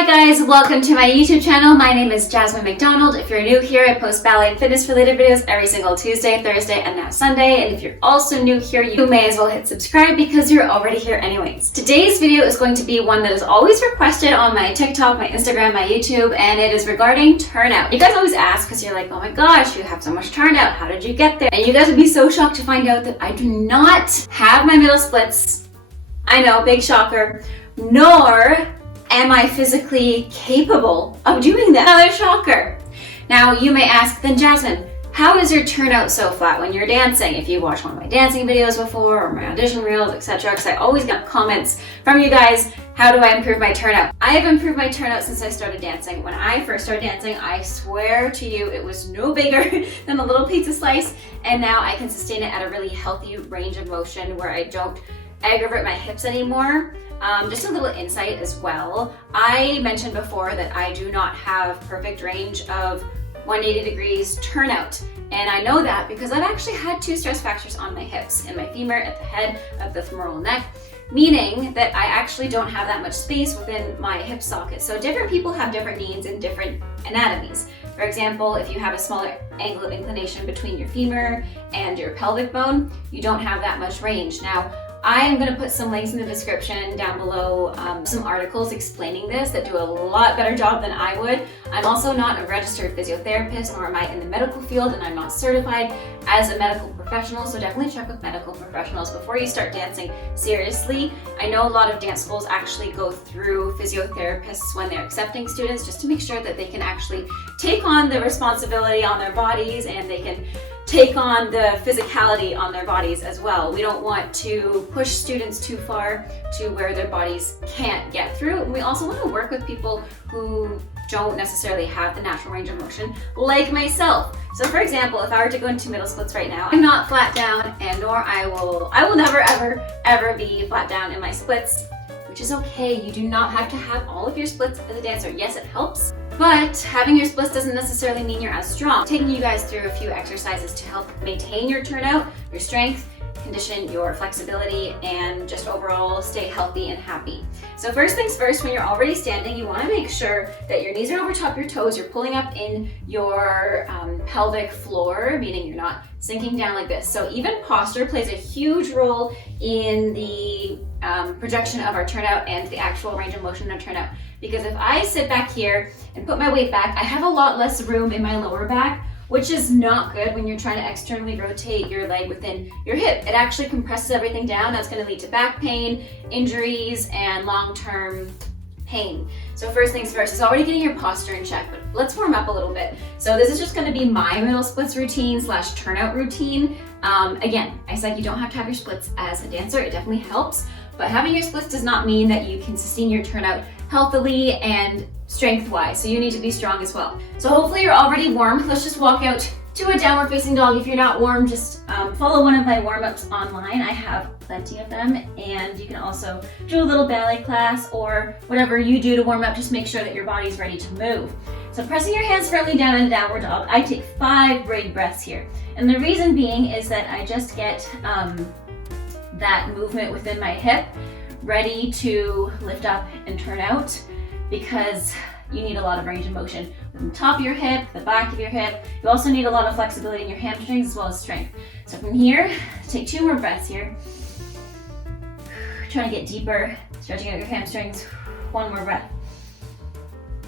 Hi guys, welcome to my YouTube channel. My name is Jasmine McDonald. If you're new here, I post ballet and fitness related videos every single Tuesday, Thursday, and now Sunday. And if you're also new here, you may as well hit subscribe because you're already here anyways. Today's video is going to be one that is always requested on my TikTok, my Instagram, my YouTube, and it is regarding turnout. You guys always ask because you're like, oh my gosh, you have so much turnout. How did you get there? And you guys would be so shocked to find out that I do not have my middle splits. I know, big shocker. Nor am I physically capable of doing that? Another shocker. Now you may ask, then Jasmine, how does your turnout so flat when you're dancing? If you watched one of my dancing videos before or my audition reels, etc., because I always get comments from you guys, how do I improve my turnout? I have improved my turnout since I started dancing. When I first started dancing, I swear to you, it was no bigger than a little pizza slice, and now I can sustain it at a really healthy range of motion where I don't aggravate my hips anymore. Just a little insight as well. I mentioned before that I do not have perfect range of 180 degrees turnout. And I know that because I've actually had 2 stress fractures on my hips, in my femur, at the head of the femoral neck, meaning that I actually don't have that much space within my hip socket. So different people have different needs and different anatomies. For example, if you have a smaller angle of inclination between your femur and your pelvic bone, you don't have that much range. Now, I am going to put some links in the description down below, some articles explaining this that do a lot better job than I would. I'm also not a registered physiotherapist, nor am I in the medical field, and I'm not certified as a medical professional, so definitely check with medical professionals before you start dancing seriously. I know a lot of dance schools actually go through physiotherapists when they're accepting students, just to make sure that they can actually take on the responsibility on their bodies and they can take on the physicality on their bodies as well. We don't want to push students too far to where their bodies can't get through. And we also want to work with people who don't necessarily have the natural range of motion, like myself. So for example, if I were to go into middle splits right now, I'm not flat down, and nor I will never ever be flat down in my splits, which is okay. You do not have to have all of your splits as a dancer. Yes, it helps, but having your splits doesn't necessarily mean you're as strong. Taking you guys through a few exercises to help maintain your turnout, your strength, condition your flexibility, and just overall stay healthy and happy. So first things first, when you're already standing, you want to make sure that your knees are over top your toes. You're pulling up in your pelvic floor, meaning you're not sinking down like this. So even posture plays a huge role in the projection of our turnout and the actual range of motion in our turnout. Because if I sit back here and put my weight back, I have a lot less room in my lower back, which is not good when you're trying to externally rotate your leg within your hip. It actually compresses everything down. That's going to lead to back pain, injuries, and long-term pain. So first things first is already getting your posture in check, but let's warm up a little bit. So this is just going to be my middle splits routine / turnout routine. Again, I said you don't have to have your splits as a dancer. It definitely helps, but having your splits does not mean that you can sustain your turnout healthily and strength-wise, so you need to be strong as well. So hopefully you're already warm. Let's just walk out to a downward facing dog. If you're not warm, just follow one of my warm-ups online. I have plenty of them, and you can also do a little ballet class or whatever you do to warm up. Just make sure that your body's ready to move. So pressing your hands firmly down in a downward dog, I take 5 big breaths here. And the reason being is that I just get that movement within my hip ready to lift up and turn out, because you need a lot of range of motion from the top of your hip, the back of your hip. You also need a lot of flexibility in your hamstrings as well as strength. So from here, take 2 more breaths here. Trying to get deeper, stretching out your hamstrings. 1 more breath.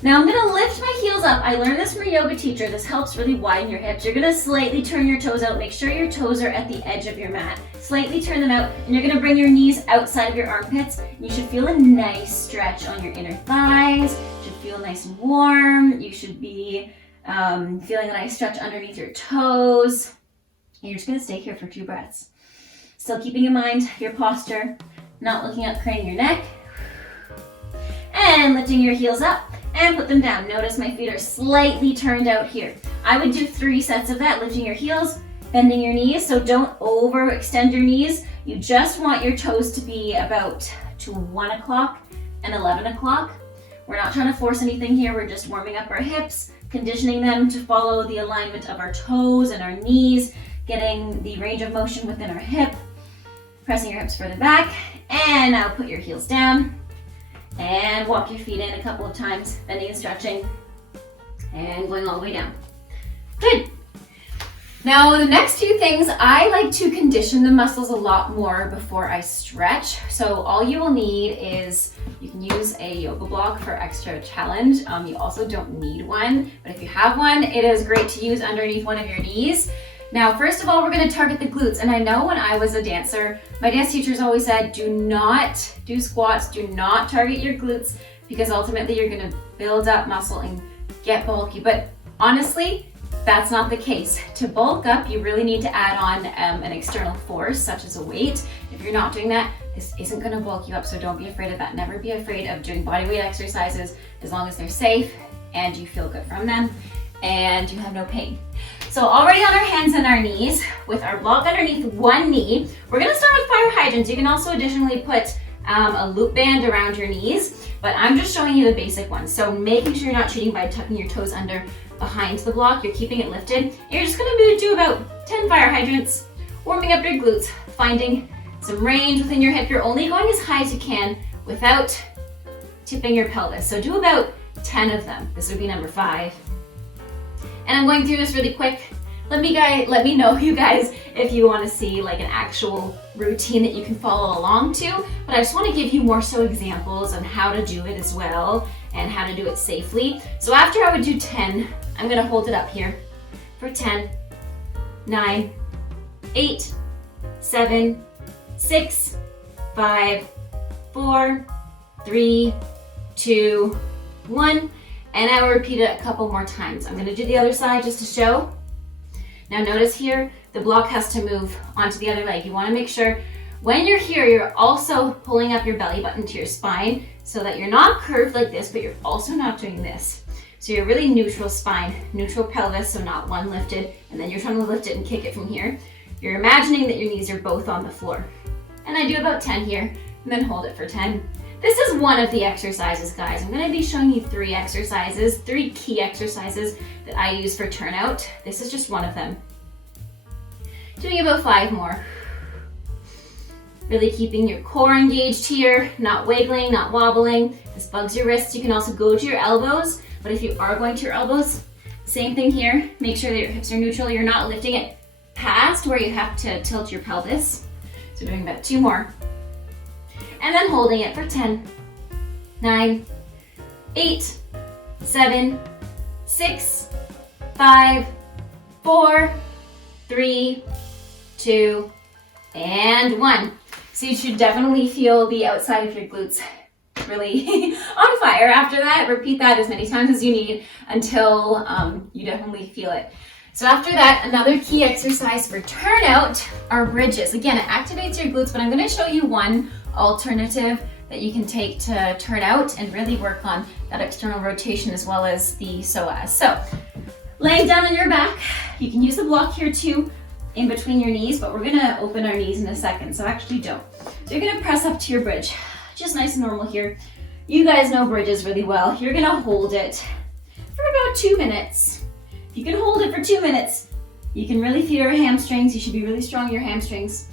Now I'm gonna lift my heels up. I learned this from a yoga teacher. This helps really widen your hips. You're gonna slightly turn your toes out. Make sure your toes are at the edge of your mat. Slightly turn them out, and you're gonna bring your knees outside of your armpits. You should feel a nice stretch on your inner thighs. You should feel nice and warm. You should be feeling a nice stretch underneath your toes. And you're just gonna stay here for 2 breaths. Still keeping in mind your posture, not looking up, craning your neck. And lifting your heels up and put them down. Notice my feet are slightly turned out here. I would do 3 sets of that, lifting your heels, bending your knees, so don't overextend your knees. You just want your toes to be about to 1 o'clock and 11 o'clock. We're not trying to force anything here. We're just warming up our hips, conditioning them to follow the alignment of our toes and our knees, getting the range of motion within our hip, pressing your hips further back, and now put your heels down And walk your feet in a couple of times, bending and stretching, and going all the way down. Good. Now the next two things, I like to condition the muscles a lot more before I stretch. So all you will need is, you can use a yoga block for extra challenge. You also don't need one, but if you have one, it is great to use underneath one of your knees. Now, first of all, we're gonna target the glutes. And I know when I was a dancer, my dance teachers always said, do not do squats, do not target your glutes, because ultimately you're gonna build up muscle and get bulky. But honestly, that's not the case. To bulk up, you really need to add on an external force, such as a weight. If you're not doing that, this isn't gonna bulk you up, so don't be afraid of that. Never be afraid of doing bodyweight exercises, as long as they're safe and you feel good from them and you have no pain. So already on our hands and our knees, with our block underneath one knee, we're gonna start with fire hydrants. You can also additionally put a loop band around your knees, but I'm just showing you the basic ones. So making sure you're not cheating by tucking your toes under behind the block, you're keeping it lifted. You're just gonna do about 10 fire hydrants, warming up your glutes, finding some range within your hip. You're only going as high as you can without tipping your pelvis. So do about 10 of them. This would be number 5. And I'm going through this really quick. Let me know, you guys, if you want to see like an actual routine that you can follow along to. But I just want to give you more so examples on how to do it as well and how to do it safely. So after I would do 10, I'm going to hold it up here for 10, 9, 8, 7, 6, 5, 4, 3, 2, 1. And I will repeat it a couple more times. I'm gonna do the other side just to show. Now notice here, the block has to move onto the other leg. You wanna make sure when you're here, you're also pulling up your belly button to your spine so that you're not curved like this, but you're also not doing this. So you're really neutral spine, neutral pelvis, so not one lifted, and then you're trying to lift it and kick it from here. You're imagining that your knees are both on the floor. And I do about 10 here, and then hold it for 10. This is one of the exercises, guys. I'm gonna be showing you 3 exercises, 3 key exercises that I use for turnout. This is just one of them. Doing about 5 more. Really keeping your core engaged here, not wiggling, not wobbling. This bugs your wrists. You can also go to your elbows, but if you are going to your elbows, same thing here. Make sure that your hips are neutral. You're not lifting it past where you have to tilt your pelvis. So doing about 2 more. And then holding it for 10, 9, 8, 7, 6, 5, 4, 3, 2, and 1. So you should definitely feel the outside of your glutes really on fire after that. Repeat that as many times as you need until you definitely feel it. So after that, another key exercise for turnout are bridges. Again, it activates your glutes, but I'm gonna show you one alternative that you can take to turn out and really work on that external rotation as well as the psoas. So laying down on your back, you can use the block here too in between your knees, but we're gonna open our knees in a second, so actually don't. So you're gonna press up to your bridge, just nice and normal here. You guys know bridges really well. You're gonna hold it for about 2 minutes. If you can hold it for 2 minutes, you can really feel your hamstrings. You should be really strong in your hamstrings.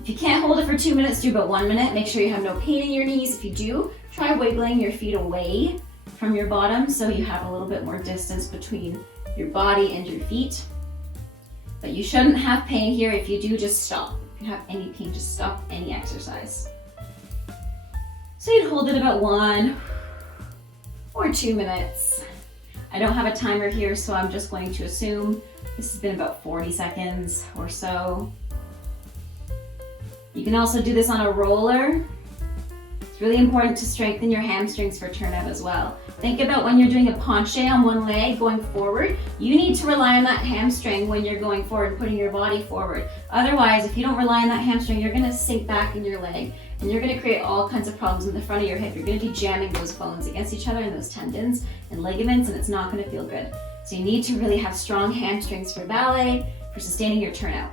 If you can't hold it for 2 minutes, do about 1 minute. Make sure you have no pain in your knees. If you do, try wiggling your feet away from your bottom so you have a little bit more distance between your body and your feet. But you shouldn't have pain here. If you do, just stop. If you have any pain, just stop any exercise. So you'd hold it about 1 or 2 minutes. I don't have a timer here, so I'm just going to assume this has been about 40 seconds or so. You can also do this on a roller. It's really important to strengthen your hamstrings for turnout as well. Think about when you're doing a penché on one leg going forward, you need to rely on that hamstring when you're going forward and putting your body forward. Otherwise, if you don't rely on that hamstring, you're gonna sink back in your leg and you're gonna create all kinds of problems in the front of your hip. You're gonna be jamming those bones against each other and those tendons and ligaments, and it's not gonna feel good. So you need to really have strong hamstrings for ballet, for sustaining your turnout.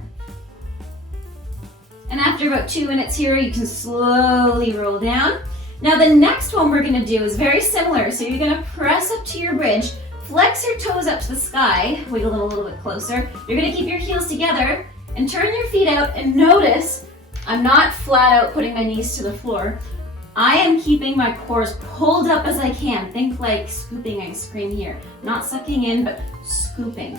And after about 2 minutes here, you can slowly roll down. Now the next one we're gonna do is very similar. So you're gonna press up to your bridge, flex your toes up to the sky, wiggle it a little bit closer. You're gonna keep your heels together and turn your feet out, and notice I'm not flat out putting my knees to the floor. I am keeping my core as pulled up as I can. Think like scooping ice cream here. Not sucking in, but scooping.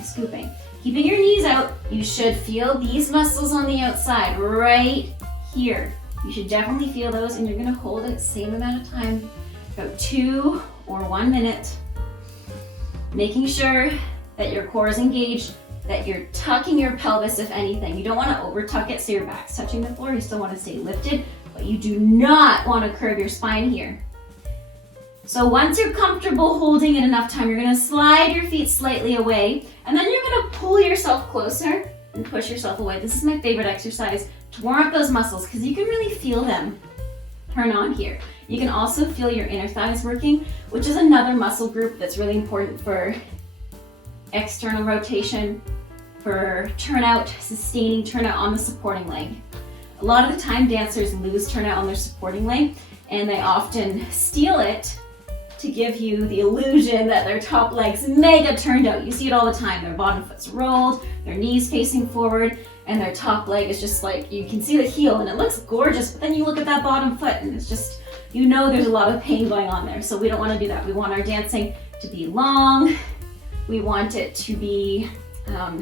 Keeping your knees out, you should feel these muscles on the outside right here. You should definitely feel those, and you're gonna hold it the same amount of time, about 2 or 1 minute. Making sure that your core is engaged, that you're tucking your pelvis if anything. You don't wanna over tuck it so your back's touching the floor. You still wanna stay lifted, but you do not wanna curve your spine here. So once you're comfortable holding it enough time, you're gonna slide your feet slightly away, and then you're gonna pull yourself closer and push yourself away. This is my favorite exercise to warm up those muscles because you can really feel them turn on here. You can also feel your inner thighs working, which is another muscle group that's really important for external rotation, for turnout, sustaining turnout on the supporting leg. A lot of the time dancers lose turnout on their supporting leg, and they often steal it to give you the illusion that their top leg's mega turned out. You see it all the time. Their bottom foot's rolled, their knees facing forward, and their top leg is just like, you can see the heel and it looks gorgeous, but then you look at that bottom foot and it's just, you know there's a lot of pain going on there. So we don't want to do that. We want our dancing to be long. We want it to be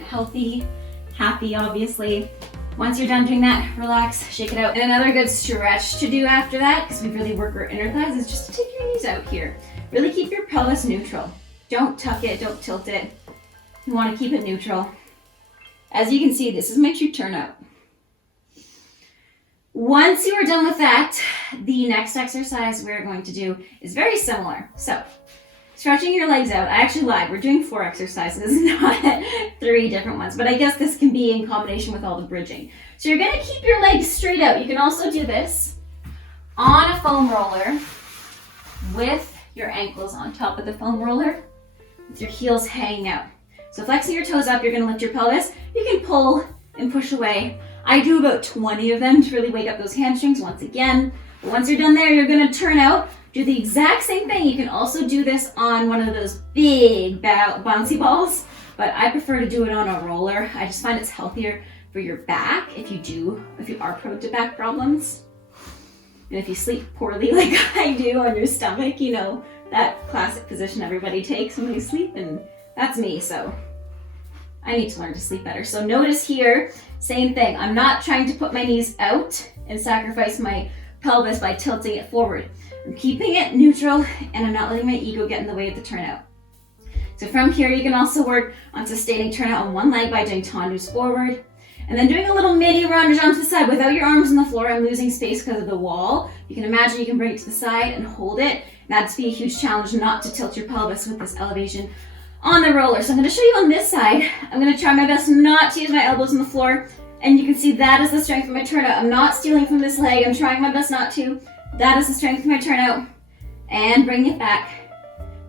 healthy, happy, obviously. Once you're done doing that, relax, shake it out. And another good stretch to do after that, because we really work our inner thighs, is just to take your knees out here. Really keep your pelvis neutral. Don't tuck it, don't tilt it. You want to keep it neutral. As you can see, this is my true turnout. Once you are done with that, the next exercise we're going to do is very similar. So, stretching your legs out. I actually lied. We're doing 4 exercises, not 3 different ones. But I guess this can be in combination with all the bridging. So you're going to keep your legs straight out. You can also do this on a foam roller with your ankles on top of the foam roller with your heels hanging out. So flexing your toes up, you're going to lift your pelvis. You can pull and push away. I do about 20 of them to really wake up those hamstrings once again. But once you're done there, you're going to turn out. Do the exact same thing. You can also do this on one of those big bouncy balls, but I prefer to do it on a roller. I just find it's healthier for your back if you are prone to back problems. And if you sleep poorly like I do on your stomach, you know, that classic position everybody takes when they sleep, and that's me, so I need to learn to sleep better. So notice here, same thing. I'm not trying to put my knees out and sacrifice my pelvis by tilting it forward. I'm keeping it neutral, and I'm not letting my ego get in the way of the turnout. So from here, you can also work on sustaining turnout on one leg by doing tendus forward, and then doing a little mini lunge onto the side without your arms on the floor. I'm losing space because of the wall. You can imagine you can bring it to the side and hold it. That'd be a huge challenge not to tilt your pelvis with this elevation on the roller. So I'm going to show you on this side. I'm going to try my best not to use my elbows on the floor, and you can see that is the strength of my turnout. I'm not stealing from this leg. I'm trying my best not to. That is the strength of my turnout, and bring it back.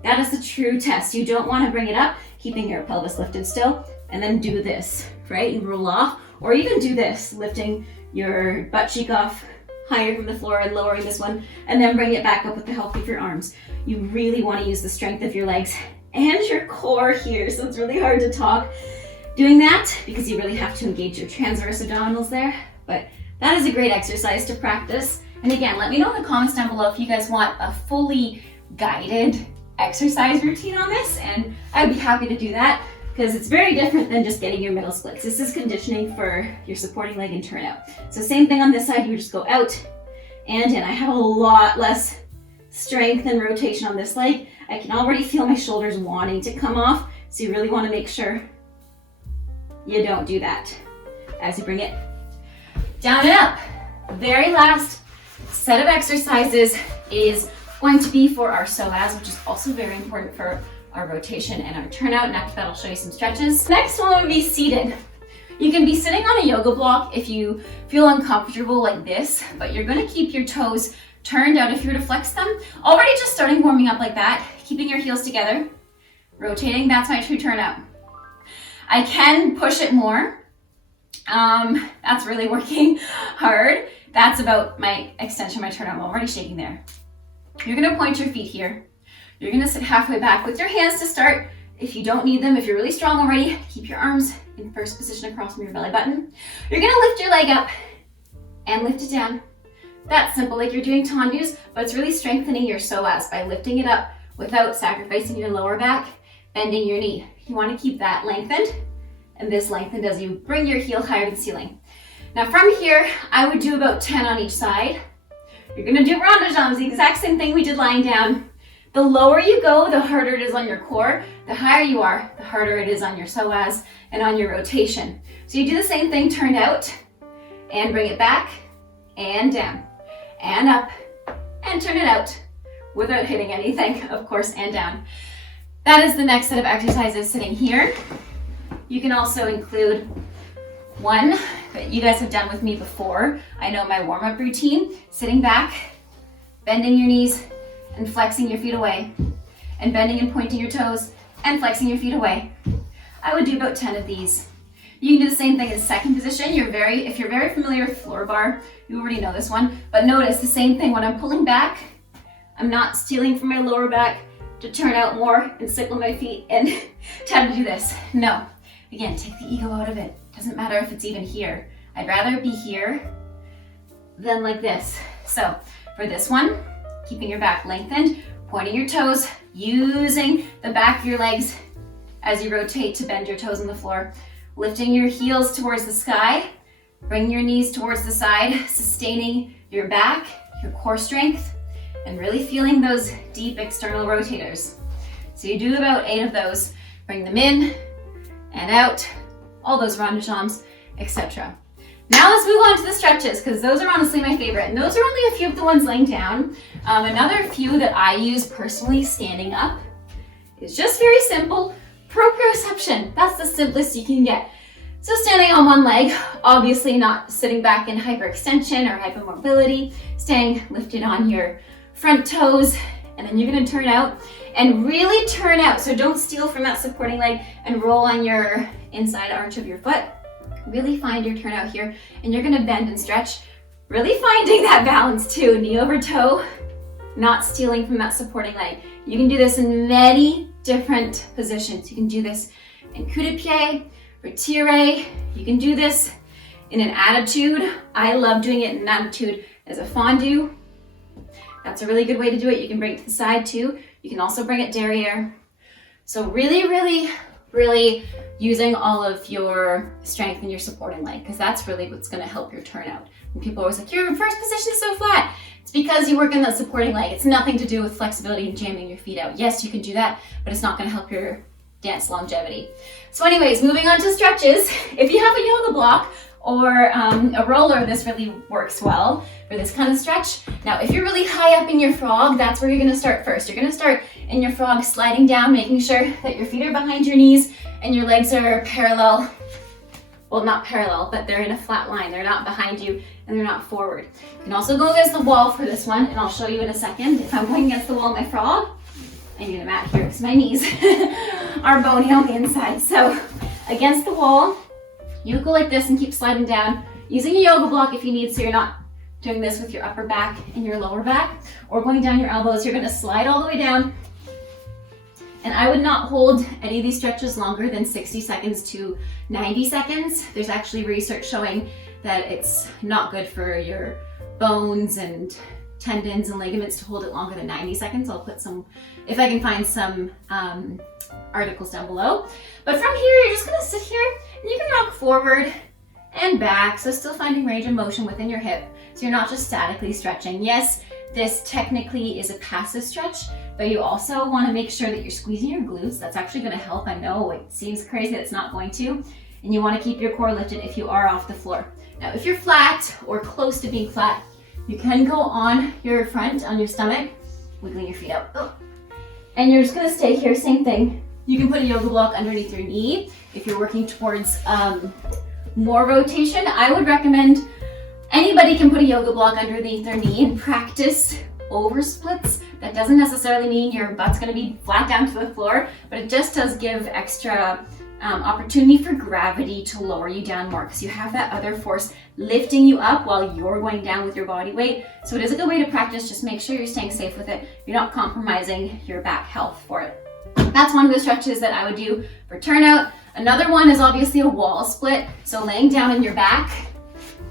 That is the true test. You don't want to bring it up, keeping your pelvis lifted still, and then do this, right? And roll off, or even do this, lifting your butt cheek off higher from the floor and lowering this one, and then bring it back up with the help of your arms. You really want to use the strength of your legs and your core here, so it's really hard to talk doing that because you really have to engage your transverse abdominals there, but that is a great exercise to practice. And again, let me know in the comments down below if you guys want a fully guided exercise routine on this, and I'd be happy to do that because it's very different than just getting your middle splits. This is conditioning for your supporting leg and turnout. So same thing on this side, you just go out and in. I have a lot less strength and rotation on this leg. I can already feel my shoulders wanting to come off, so you really want to make sure you don't do that as you bring it down and up. Very last set of exercises is going to be for our psoas, which is also very important for our rotation and our turnout, and after that I'll show you some stretches. Next one would be seated. You can be sitting on a yoga block if you feel uncomfortable like this, but you're going to keep your toes turned out if you were to flex them. Already just starting warming up like that, keeping your heels together, rotating. That's my true turnout. I can push it more. That's really working hard. That's about my extension, my turnout. I'm already shaking there. You're going to point your feet here. You're going to sit halfway back with your hands to start. If you don't need them, if you're really strong already, keep your arms in first position across from your belly button. You're going to lift your leg up and lift it down. that simple, like you're doing tendus, but it's really strengthening your psoas by lifting it up without sacrificing your lower back, bending your knee. You want to keep that lengthened and this lengthened as you bring your heel higher to the ceiling. Now from here, I would do about 10 on each side. You're gonna do ronde-jambs, the exact same thing we did lying down. The lower you go, the harder it is on your core. The higher you are, the harder it is on your psoas and on your rotation. So you do the same thing, turn out and bring it back and down and up and turn it out without hitting anything, of course, and down. That is the next set of exercises sitting here. You can also include one that you guys have done with me before. I know my warm-up routine, sitting back, bending your knees, and flexing your feet away, and bending and pointing your toes, and flexing your feet away. I would do about 10 of these. You can do the same thing in second position. If you're very familiar with floor bar, you already know this one, but notice the same thing. When I'm pulling back, I'm not stealing from my lower back to turn out more and sit with my feet and try to do this. No. Again, take the ego out of it. Doesn't matter if it's even here. I'd rather be here than like this. So for this one, keeping your back lengthened, pointing your toes, using the back of your legs as you rotate to bend your toes on the floor, lifting your heels towards the sky, bringing your knees towards the side, sustaining your back, your core strength, and really feeling those deep external rotators. So you do about 8 of those. Bring them in and out, all those ronde-jambs, etc. Now let's move on to the stretches, because those are honestly my favorite. And those are only a few of the ones laying down. Another few that I use personally standing up is just very simple. Proprioception, that's the simplest you can get. So standing on one leg, obviously not sitting back in hyperextension or hypermobility, staying lifted on your front toes, and then you're gonna turn out and really turn out. So don't steal from that supporting leg and roll on your inside arch of your foot. Really find your turnout here, and you're gonna bend and stretch, really finding that balance too, knee over toe, not stealing from that supporting leg. You can do this in many different positions. You can do this in coup de pied, retire. You can do this in an attitude. I love doing it in an attitude as a fondue. That's a really good way to do it. You can bring it to the side too. You can also bring it derriere. So really using all of your strength in your supporting leg, because that's really what's going to help your turnout. And people are always like, your first position is so flat. It's because you work in that supporting leg. It's nothing to do with flexibility and jamming your feet out. Yes, you can do that, but it's not going to help your dance longevity. So anyways, moving on to stretches. If you have a yoga block or a roller, this really works well for this kind of stretch. Now, if you're really high up in your frog, that's where you're gonna start first. You're gonna start in your frog, sliding down, making sure that your feet are behind your knees and your legs are parallel. Well, not parallel, but they're in a flat line. They're not behind you and they're not forward. You can also go against the wall for this one, and I'll show you in a second. If I'm going against the wall in my frog, I need a mat here because my knees are bony on the inside. So against the wall, you go like this and keep sliding down, using a yoga block if you need, so you're not doing this with your upper back and your lower back, or going down your elbows. You're gonna slide all the way down. And I would not hold any of these stretches longer than 60 seconds to 90 seconds. There's actually research showing that it's not good for your bones and tendons and ligaments to hold it longer than 90 seconds. I'll put some, if I can find some articles down below. But from here, you're just gonna sit here and you can rock forward and back. So still finding range of motion within your hip. So you're not just statically stretching. Yes, this technically is a passive stretch, but you also wanna make sure that you're squeezing your glutes. That's actually gonna help. I know it seems crazy that it's not going to. And you wanna keep your core lifted if you are off the floor. Now, if you're flat or close to being flat, you can go on your front, on your stomach, wiggling your feet out. Oh. And you're just gonna stay here, same thing. You can put a yoga block underneath your knee if you're working towards more rotation. I would recommend anybody can put a yoga block underneath their knee and practice over splits. That doesn't necessarily mean your butt's gonna be flat down to the floor, but it just does give extra opportunity for gravity to lower you down more, because you have that other force lifting you up while you're going down with your body weight. So it is a good way to practice. Just make sure you're staying safe with it. You're not compromising your back health for it. That's one of the stretches that I would do for turnout. Another one is obviously a wall split. So laying down on your back,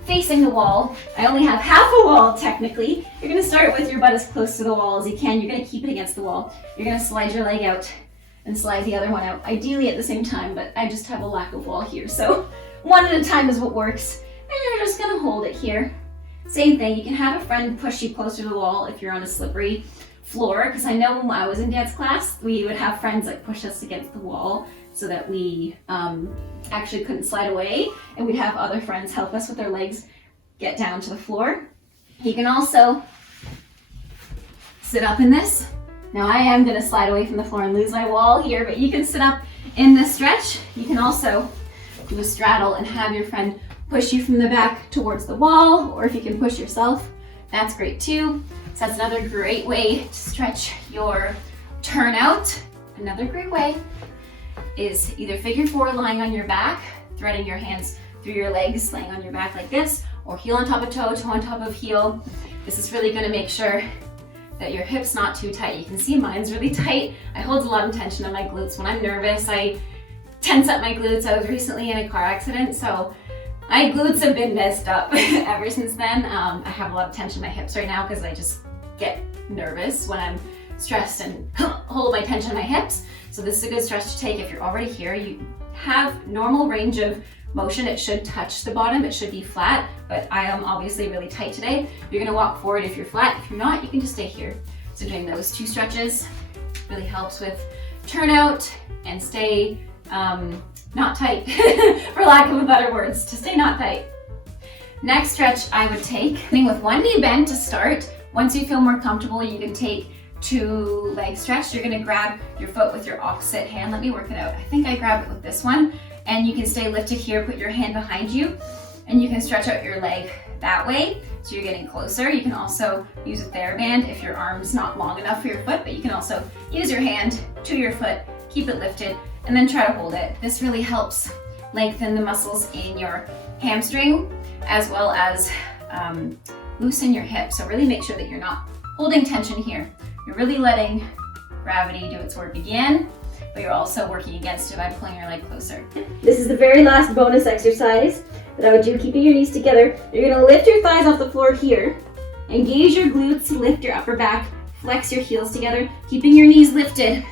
facing the wall. I only have half a wall technically. You're gonna start with your butt as close to the wall as you can. You're gonna keep it against the wall. You're gonna slide your leg out and slide the other one out, ideally at the same time, but I just have a lack of wall here. So one at a time is what works. And you're just gonna hold it here. Same thing, you can have a friend push you closer to the wall if you're on a slippery floor, because I know when I was in dance class, we would have friends like push us against the wall so that we actually couldn't slide away, and we'd have other friends help us with their legs get down to the floor. You can also sit up in this. Now I am gonna slide away from the floor and lose my wall here, but you can sit up in this stretch. You can also do a straddle and have your friend push you from the back towards the wall, or if you can push yourself, that's great too. So that's another great way to stretch your turnout. Another great way is either figure four lying on your back, threading your hands through your legs, laying on your back like this, or heel on top of toe, toe on top of heel. This is really gonna make sure that your hip's not too tight. You can see mine's really tight. I hold a lot of tension on my glutes. When I'm nervous, I tense up my glutes. I was recently in a car accident, so my glutes have been messed up ever since then. I have a lot of tension in my hips right now because I just get nervous when I'm stressed and hold my tension in my hips. So this is a good stretch to take if you're already here. You have normal range of motion. It should touch the bottom. It should be flat, but I am obviously really tight today. You're gonna walk forward if you're flat. If you're not, you can just stay here. So doing those two stretches really helps with turnout and stay not tight, for lack of better words, to stay not tight. Next stretch I would take, with one knee bent to start. Once you feel more comfortable, you can take two leg stretch. You're gonna grab your foot with your opposite hand. Let me work it out. I think I grab it with this one, and you can stay lifted here, put your hand behind you, and you can stretch out your leg that way. So you're getting closer. You can also use a TheraBand if your arm's not long enough for your foot, but you can also use your hand to your foot, keep it lifted, and then try to hold it. This really helps lengthen the muscles in your hamstring, as well as loosen your hip. So really make sure that you're not holding tension here. You're really letting gravity do its work again, but you're also working against it by pulling your leg closer. This is the very last bonus exercise that I would do, keeping your knees together. You're gonna lift your thighs off the floor here, engage your glutes, lift your upper back, flex your heels together, keeping your knees lifted.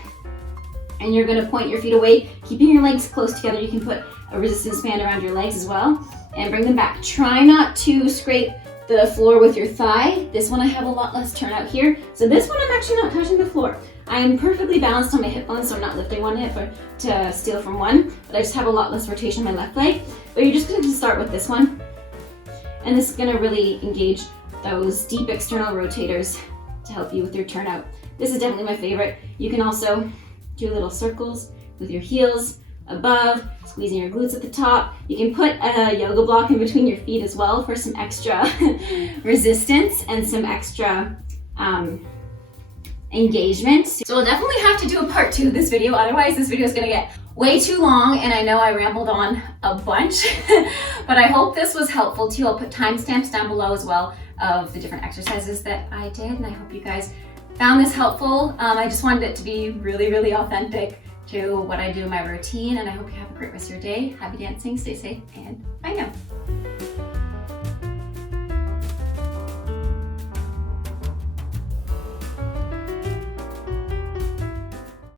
And you're gonna point your feet away, keeping your legs close together. You can put a resistance band around your legs as well, and bring them back. Try not to scrape the floor with your thigh. This one I have a lot less turnout here. So this one I'm actually not touching the floor. I am perfectly balanced on my hip bones, so I'm not lifting one hip to steal from one, but I just have a lot less rotation on my left leg. But you're just gonna start with this one. And this is gonna really engage those deep external rotators to help you with your turnout. This is definitely my favorite. You can also do little circles with your heels above, squeezing your glutes at the top. You can put a yoga block in between your feet as well for some extra resistance and some extra engagement. So we'll definitely have to do a part 2 of this video, otherwise this video is gonna get way too long, and I know I rambled on a bunch, but I hope this was helpful to you. I'll put timestamps down below as well of the different exercises that I did, and I hope you guys found this helpful. I just wanted it to be really, really authentic to what I do in my routine, and I hope you have a great rest of your day. Happy dancing, stay safe, and bye now.